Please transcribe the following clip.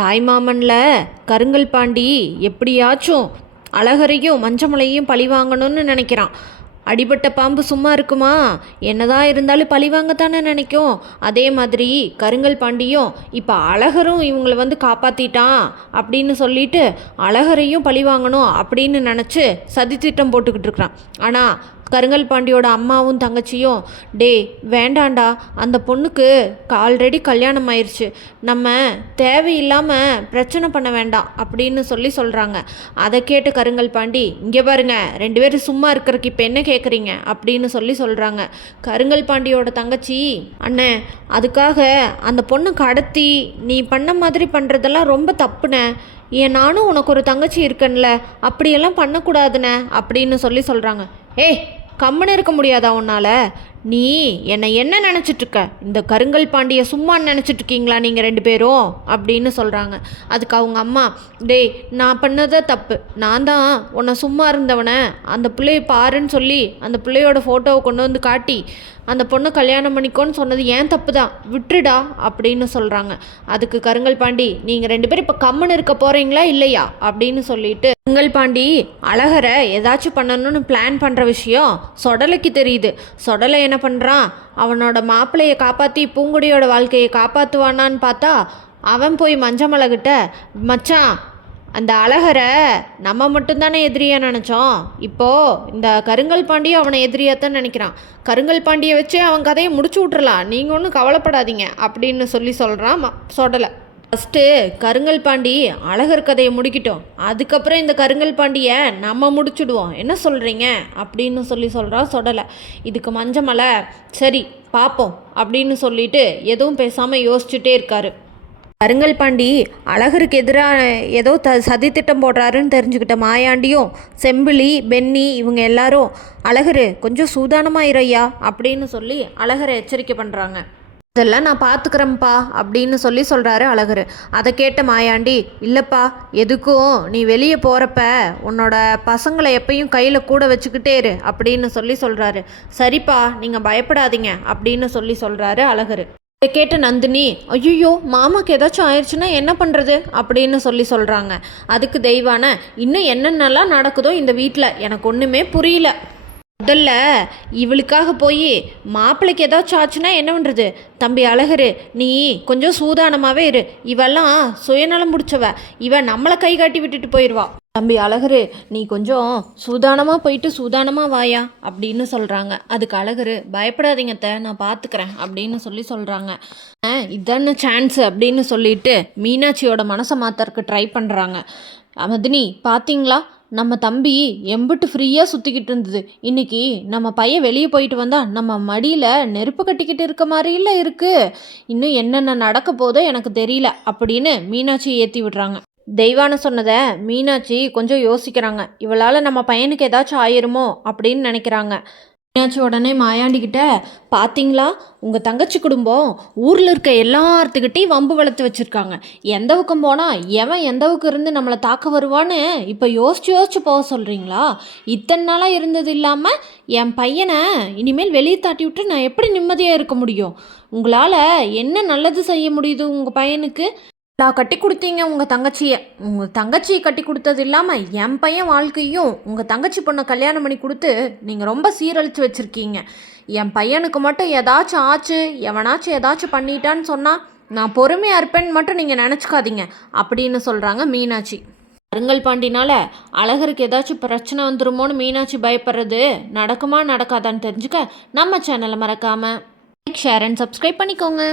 தாய்மாமன்ல கருங்கல் பாண்டி எப்படியாச்சும் அழகரையும் மஞ்சமலையும் பழி வாங்கணும்னு நினைக்கிறான். அடிபட்ட பாம்பு சும்மா இருக்குமா? என்னதான் இருந்தாலும் பழி வாங்கத்தானே நினைக்கும். அதே மாதிரி கருங்கல் பாண்டியும் இப்போ அழகரும் இவங்களை காப்பாற்றிட்டான் அப்படின்னு சொல்லிட்டு அழகரையும் பழி வாங்கணும் அப்படின்னு நினச்சி சதித்திட்டம் போட்டுக்கிட்டு இருக்கிறான். ஆனால் கருங்கல் பாண்டியோட அம்மாவும் தங்கச்சியும், டே வேண்டாண்டா, அந்த பொண்ணுக்கு ஆல்ரெடி கல்யாணம் ஆயிடுச்சு, நம்ம தேவையில்லாமல் பிரச்சனை பண்ண வேண்டாம் அப்படின்னு சொல்கிறாங்க. அதை கேட்டு கருங்கல் பாண்டி, இங்கே பாருங்க, 2 பேரும் சும்மா இருக்கிறதுக்கு இப்போ என்ன கேட்குறீங்க அப்படின்னு சொல்கிறாங்க. கருங்கல் பாண்டியோட தங்கச்சி, அண்ணே அதுக்காக அந்த பொண்ணு கடத்தி நீ பண்ண மாதிரி பண்ணுறதெல்லாம் ரொம்ப தப்புண்ணே, ஏன் நானும் உனக்கு ஒரு தங்கச்சி இருக்கேன்ல, அப்படியெல்லாம் பண்ணக்கூடாதுண்ணே அப்படின்னு சொல்கிறாங்க. ஏய் கம்முன்னு இருக்க முடியாதா உன்னால்? நீ என்ன நினச்சிட்ருக்க? இந்த கருங்கல் பாண்டியை சும்மா நினச்சிட்ருக்கீங்களா நீங்கள் 2 பேரும் அப்படின்னு சொல்கிறாங்க. அதுக்கு அவங்க அம்மா, டேய் நான் பண்ணதே தப்பு, நான் தான் உன்னை சும்மா இருந்தவனை அந்த பிள்ளையை பாருன்னு சொல்லி அந்த பிள்ளையோட ஃபோட்டோவை கொண்டு வந்து காட்டி அந்த பொண்ணு கல்யாணம் பண்ணிக்கோன்னு சொன்னது ஏன் தப்பு தான், விட்டுடா அப்படின்னு சொல்கிறாங்க. அதுக்கு கருங்கல் பாண்டி, நீங்கள் 2 பேரும் இப்போ கம்முன்னு இருக்க போகிறீங்களா இல்லையா அப்படின்னு சொல்லிட்டு கருங்கல் பாண்டி அழகரை ஏதாச்சும் பண்ணணும்னு பிளான் பண்ணுற விஷயம் சொடலைக்கு தெரியுது. சொடலை என்ன பண்ணுறான், அவனோட மாப்பிள்ளையை காப்பாற்றி பூங்குடியோட வாழ்க்கையை காப்பாற்றுவானான்னு பார்த்தா அவன் போய் மஞ்சமலைகிட்ட, மச்சான் அந்த அழகரை நம்ம மட்டும்தானே எதிரியாக நினச்சோம், இப்போது இந்த கருங்கல் பாண்டியும் அவனை எதிரியாகத்தான் நினைக்கிறான், கருங்கல் பாண்டியை வச்சு அவன் கதையை முடிச்சு விட்றலாம், நீங்கள் ஒன்றும் கவலைப்படாதீங்க அப்படின்னு சொல்கிறான் சொடலை. ஃபஸ்ட்டு கருங்கல் பாண்டி அழகர் கதையை முடிக்கிட்டோம், அதுக்கப்புறம் இந்த கருங்கல் பாண்டியை நம்ம முடிச்சுடுவோம், என்ன சொல்கிறீங்க அப்படின்னு சொல்கிறா சொடலை. இதுக்கு மஞ்சமலை, சரி பார்ப்போம் அப்படின்னு சொல்லிட்டு எதுவும் பேசாமல் யோசிச்சுட்டே இருக்காரு. கருங்கல் பாண்டி அழகருக்கு எதிராக ஏதோ சதித்திட்டம் போடுறாருன்னு தெரிஞ்சுக்கிட்ட மாயாண்டியும் செம்பிலி பென்னி இவங்க எல்லாரும், அழகரு கொஞ்சம் சூதானமாக இறையா அப்படின்னு சொல்லி அழகரை எச்சரிக்கை பண்ணுறாங்க. இதெல்லாம் நான் பார்த்துக்கிறேன்ப்பா அப்படின்னு சொல்கிறாரு அழகர். அதை கேட்ட மாயாண்டி, இல்லைப்பா எதுக்கும் நீ வெளியே போகிறப்ப உன்னோட பசங்களை எப்பயும் கையில் கூட வச்சுக்கிட்டே இரு அப்படின்னு சொல்கிறாரு. சரிப்பா நீங்கள் பயப்படாதீங்க அப்படின்னு சொல்கிறாரு அழகர். இதை கேட்ட நந்தினி, ஐயோ மாமாக்கு ஏதாச்சும் ஆயிடுச்சுன்னா என்ன பண்ணுறது அப்படின்னு சொல்கிறாங்க. அதுக்கு தெய்வான, இன்னும் என்னென்னலாம் நடக்குதோ இந்த வீட்டில் எனக்கு ஒன்றுமே புரியல, முதல்ல இவளுக்காக போய் மாப்பிள்ளைக்கு ஏதாச்சும் ஆச்சுன்னா என்ன பண்ணுறது? தம்பி அழகரு நீ கொஞ்சம் சூதானமாகவே இரு, இவெல்லாம் சுயநலம் முடிச்சவ, இவன் நம்மளை கை காட்டி விட்டுட்டு போயிடுவா. தம்பி அழகரு நீ கொஞ்சம் சூதானமாக போயிட்டு சூதானமாக வாயா அப்படின்னு சொல்கிறாங்க. அதுக்கு அழகரு, பயப்படாதீங்க அத்தை, நான் பார்த்துக்கிறேன் அப்படின்னு சொல்கிறாங்க. இதான சான்ஸு அப்படின்னு சொல்லிட்டு மீனாட்சியோட மனசை மாற்றறதுக்கு ட்ரை பண்ணுறாங்க. மதினி பார்த்தீங்களா, நம்ம தம்பி எம்பிட்டு ஃப்ரீயாக சுற்றிக்கிட்டு இருந்தது, இன்றைக்கி நம்ம பையன் வெளியே போயிட்டு வந்தால் நம்ம மடியில் நெருப்பு கட்டிக்கிட்டு இருக்க மாதிரில இருக்குது, இன்னும் என்னென்ன நடக்க போதோ எனக்கு தெரியல அப்படின்னு மீனாட்சி ஏற்றி விடுறாங்க. தெய்வான சொன்னதை மீனாட்சி கொஞ்சம் யோசிக்கிறாங்க. இவளால் நம்ம பையனுக்கு ஏதாச்சும் ஆயிருமோ அப்படின்னு நினைக்கிறாங்க. மீனாட்சி உடனே மாயாண்டிக்கிட்ட, பார்த்தீங்களா உங்கள் தங்கச்சி குடும்பம் ஊரில் இருக்க எல்லாத்துக்கிட்டையும் வம்பு வளர்த்து வச்சுருக்காங்க, எந்த பக்கம் போனால் எவன் எந்த பக்கம் இருந்து நம்மளை தாக்க வருவான்னு இப்போ யோசிச்சு போக சொல்கிறீங்களா? இத்தனை நாளாக இருந்தது இல்லாமல் என் பையனை இனிமேல் வெளியே தாட்டி விட்டு நான் எப்படி நிம்மதியாக இருக்க முடியும்? உங்களால் என்ன நல்லது செய்ய முடியுது உங்கள் பையனுக்கு? கட்டி கொடுத்தீங்க உங்கள் தங்கச்சியை கட்டி கொடுத்தது இல்லாமல் என் பையன் வாழ்க்கையும் உங்கள் தங்கச்சி பொண்ணை கல்யாணம் பண்ணி கொடுத்து நீங்கள் ரொம்ப சீரழித்து வச்சுருக்கீங்க. என் பையனுக்கு மட்டும் ஏதாச்சும் ஆச்சு, எவனாச்சும் ஏதாச்சும் பண்ணிட்டான்னு சொன்னால் நான் பொறுமையாக இருப்பேன்னு மட்டும் நீங்கள் நினச்சிக்காதீங்க அப்படின்னு சொல்கிறாங்க மீனாட்சி. கருங்கல் பாண்டினால அழகருக்கு ஏதாச்சும் பிரச்சனை வந்துருமோன்னு மீனாட்சி பயப்படுறது நடக்குமா நடக்காதான்னு தெரிஞ்சுக்க நம்ம சேனலை மறக்காமல் லைக், ஷேர் அண்ட் சப்ஸ்கிரைப் பண்ணிக்கோங்க.